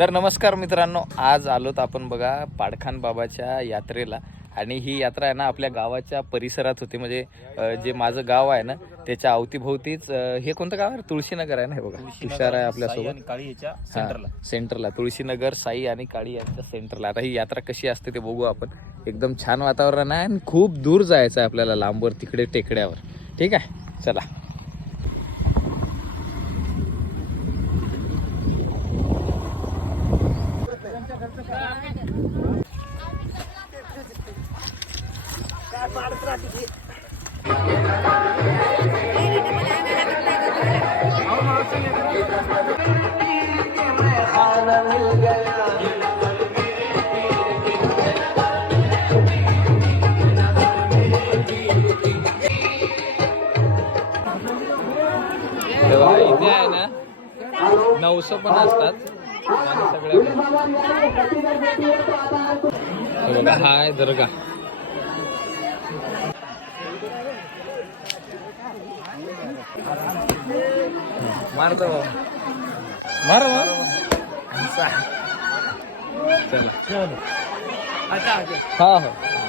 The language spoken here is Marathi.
तर नमस्कार मित्रांनो, आज आलोत आपण बघा पाडखान बाबाच्या यात्रेला. आणि ही यात्रा आहे ना आपल्या गावाच्या परिसरात होते. म्हणजे जे माझं गाव आहे ना त्याच्या अवतीभोवतीच हे कोणतं गाव आहे? तुळशीनगर आहे ना. हे बघा तुषार आहे आपल्यासोबत. काळी याच्या सेंटरला सेंटरला तुळशीनगर साई आणि काळी यांच्या सेंटरला. आता ही यात्रा कशी असते ते बघू आपण. एकदम छान वातावरण आहे आणि खूप दूर जायचं आहे आपल्याला, लांबवर तिकडे टेकड्यावर. ठीक आहे, चला. इथे आहे ना 900 पण असतात सगळ्या. बघा हा आहे दर्गा. मारतो मार चला. हा हो.